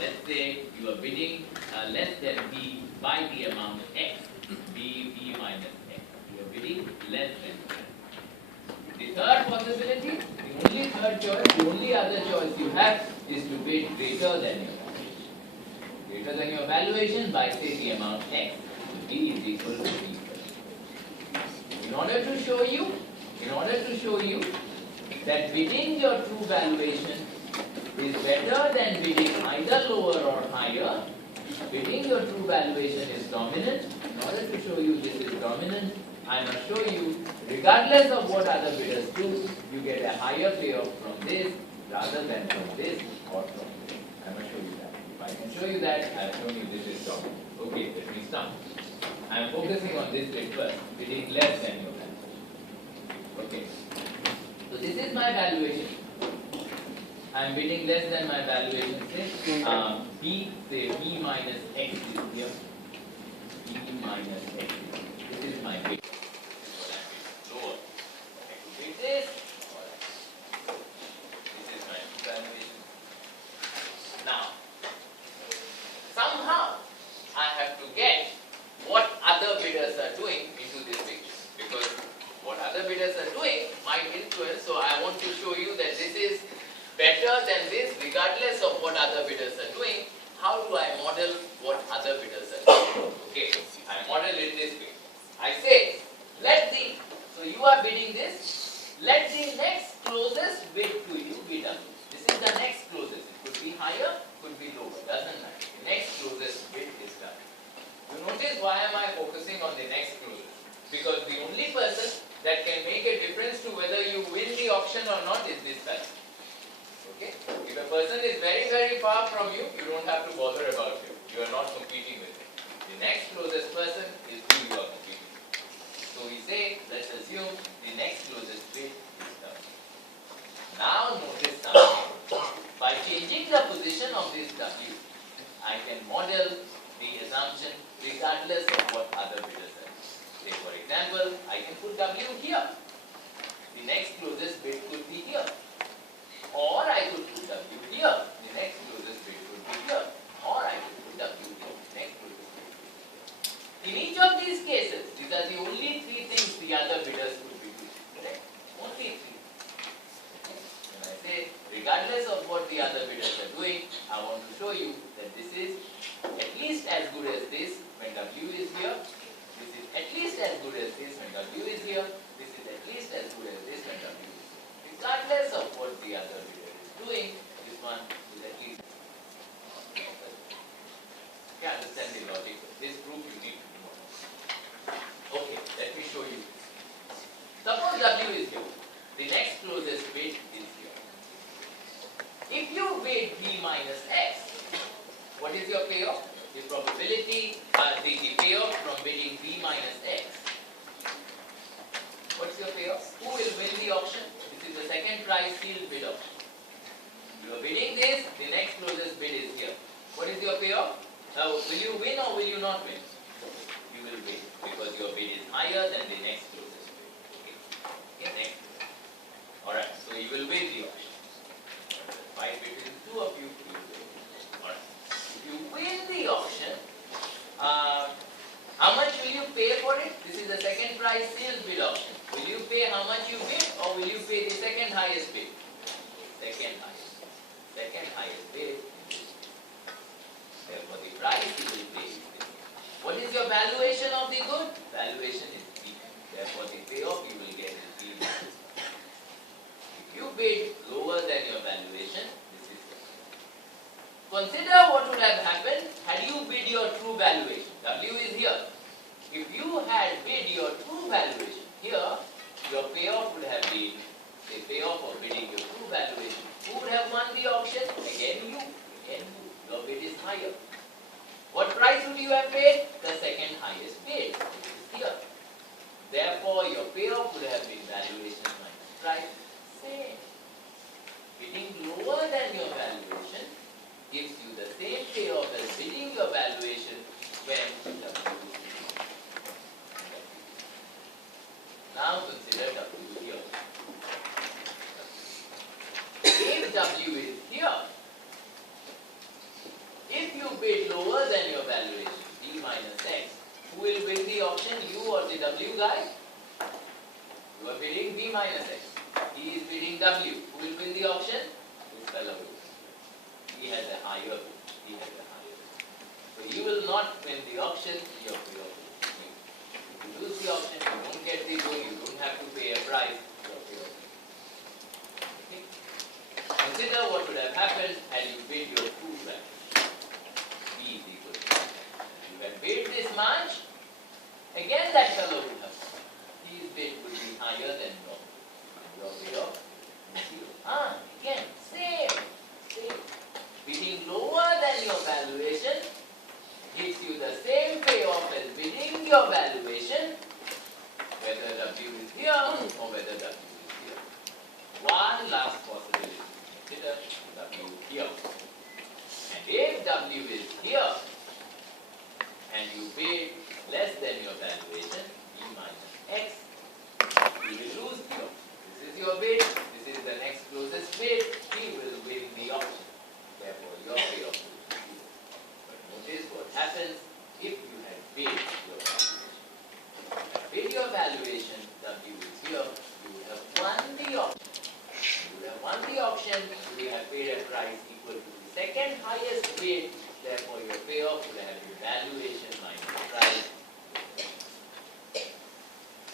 let's say you are bidding less than B by the amount X, B minus X. You are bidding less than that. The third possibility, the only third choice, the only other choice you have is to bid greater than your valuation. Greater than your valuation by say the amount X. B is equal to B. In order to show you that bidding your true valuation is better than bidding either lower or higher, bidding your true valuation is dominant. In order to show you this is dominant, I must show you, regardless of what other bidders do, you get a higher payoff from this rather than from this or from this. I must show you that. If I can show you that, I have shown you this is dominant. Okay, let me start. I am focusing on this bit first, bidding less than your valuation. Okay. So this is my valuation. I am bidding less than my valuation. Say B minus X is here. B minus X. This is my bid. Lower. I could bid this. This is my valuation. Now, somehow I have to get what other bidders are doing into this picture, because what other bidders are doing might influence. So I want to show you that this is better than this regardless of what other bidders are doing. How do I model what other bidders are doing? Okay, I model it this way. I say, so you are bidding this, let the next closest bid to you be done. This is the next closest. It could be higher, could be lower, doesn't matter. The next closest bid is done. You notice why am I focusing on the next closest? Because the only person that can make a difference to whether you win the auction or not is this person. Okay? If a person is very, very far from you, you don't have to bother about him. You are not competing with him. The next closest person is who you are competing with. So we say, let's assume the next closest bid is done. Now notice something. By changing the position of this W, I can model the assumption regardless of what other bidders are. Say for example, I can put W here. The next closest bid could be here. Or I could put W here. The next closest bid could be here. Or I could put W here. The next closest bid could be here. In each of these cases, these are the only three things the other bidders could be doing. Correct? Only three. When I say regardless of what the other bidders are doing, I want to show you that this is at least as good as this when W is here. This is at least as good as this when W is here. This is at least as good as this when W is here. Regardless of what the other bidder is doing, this one is at least. You understand the logic? This proof you need to know. Okay, let me show you. Suppose W is here. The next closest bid is here. If you bid B minus X, what is your payoff? The probability, the payoff from bidding B minus X. What's your payoff? Who will win the auction? This is the second prize sealed bid auction. You are bidding this, the next closest bid is here. What is your payoff? Will you win or will you not win? You will win because your bid is higher than the next closest bid. Okay, next. Alright, so you will win the auction. Fight between two of you, you will win. Alright. If you win the auction, how much will you pay for it? This is the second prize sealed bid auction. Will you pay how much you bid or will you pay the second highest bid? Second highest. Second highest bid. Therefore the price you will pay is this. What is your valuation of the good? Valuation is B. Therefore the payoff you will get is B. If you bid lower than your valuation, this is it. Consider what would have happened had you bid your true valuation. W is here. If you had bid your true valuation here, your payoff would have been the payoff of bidding your true valuation. Who would have won the auction? Again you. Again you. Your bid is higher. What price would you have paid? The second highest bid. It is here. Therefore, your payoff would have been valuation minus price. Same. Bidding lower than your valuation gives you the same payoff as bidding your valuation when W is here. Now consider W here. If W is here, bid lower than your valuation, B minus X, who will win the auction, you or the W guy? You are bidding B minus X. He is bidding W. Who will win the auction? This fellow will. He has a higher bid. He has a higher bid. So you will not win the auction, your payoff will be. If you lose the auction, you won't get the good, you don't have to pay a price, your payoff will be. Okay? Consider what would have happened had you bid your true value. B is equal to X. If you had bid this much, again that fellow would have won. His bid would be higher than your payoff is zero. Again, same. Bidding lower than your valuation gives you the same payoff as bidding your valuation, whether W is here or whether W is here. One last possibility. Consider W here. And if W is here and you bid less than your valuation, B minus X, you will lose the auction. This is your bid, this is the next closest bid, he will win the auction. Therefore, your payoff will be zero. But notice what happens if you had bid your valuation. Bid your valuation, W is here, you would have won the auction. You would have won the auction, you would have paid a price equal to the second highest bid, therefore your payoff would have been valuation minus price.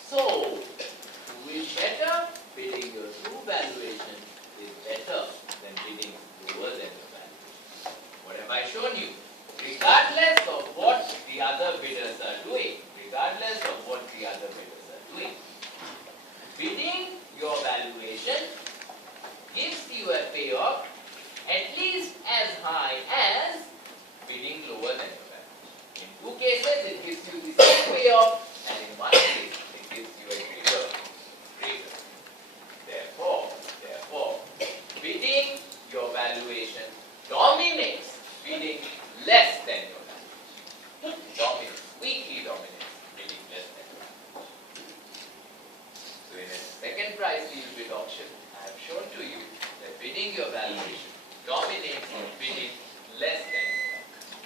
So, to win better, bidding your true valuation is better than bidding lower than your valuation. What have I shown you? Regardless of what the other bidders are doing, bidding your valuation gives you a payoff at least as high as bidding lower than your valuation. In two cases, it gives you the same payoff, and in one case, it gives you a greater. Therefore, bidding your valuation dominates bidding less than your valuation. Dominates, weakly dominates bidding less than your valuation. So in a second price deal bid auction, I have shown to you that bidding your valuation dominates bidding less than your valuation.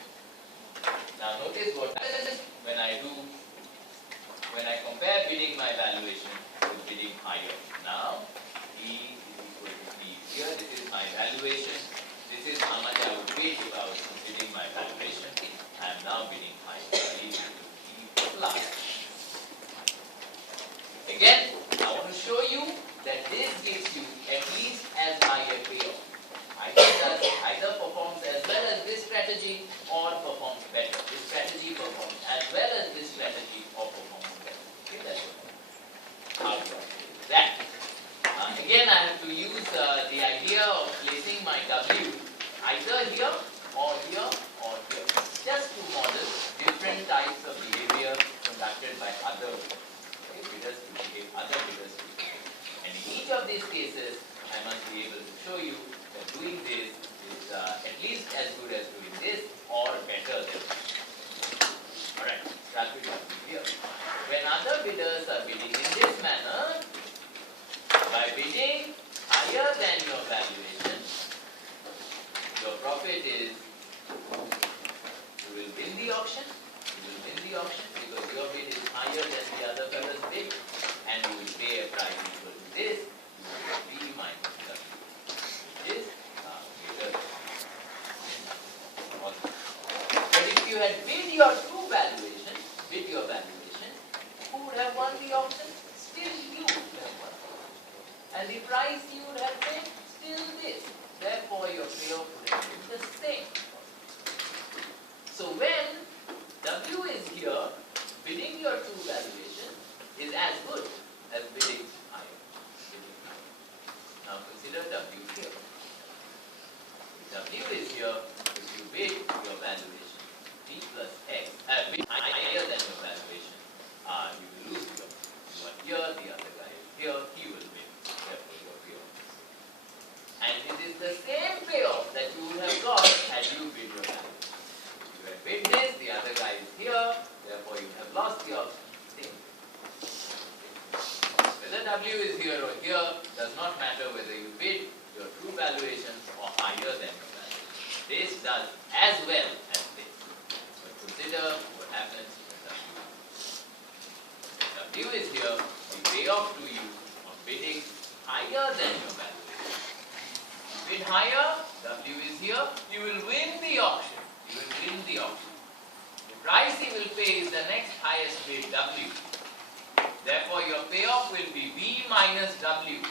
Now notice what happens when I compare bidding my valuation with bidding higher. Now, E is equal to B. Here, this is my valuation. This is how much I would bid if I was bidding my valuation. I am now bidding higher. E is equal to E plus. Again, I want to show you that this gives you at least as high a payoff. Either performs as well as this strategy or performs better. This strategy performs as well as this strategy or performs better. Okay, that's what how do I do that? Again, I have to use the idea of placing my W either here or here or here, just to model different types of behavior conducted by other bidders to behave, other bidders to behave. And in each of these cases, I must be able to show you that doing this is at least as good as doing this or better than this. Alright, start with W here. When other bidders are bidding in this manner, by bidding higher than your valuation, your profit is, you will win the auction, because your bid is higher than the other fellow's bid, and you will pay a price equal to this, you will get B minus W, which is greater than. But if you had bid your true valuation, who would have won the auction? Still you would have won. And the price you would have paid, still this. Therefore, your payoff would have been the same. So when W is here, bidding your true valuation is as good as bidding higher. Now consider W here. W is here, if you bid your valuation, B plus X, bid higher than your valuation, you will lose your. You are here, the other guy is here, he will win. Therefore, your payoff is zero. And it is the same payoff that you would have got had you bid your valuation. You had bid this, the other guy is here, therefore you have lost the auction. Same. Whether W is here or here does not matter whether you bid your true valuations or higher than your valuation. This does as well as consider what happens when W is here, we pay off to you on bidding higher than your valuation. Bid higher, W is here, you will win the auction. You will win the auction. The price he will pay is the next highest bid, W. Therefore, your payoff will be V minus W.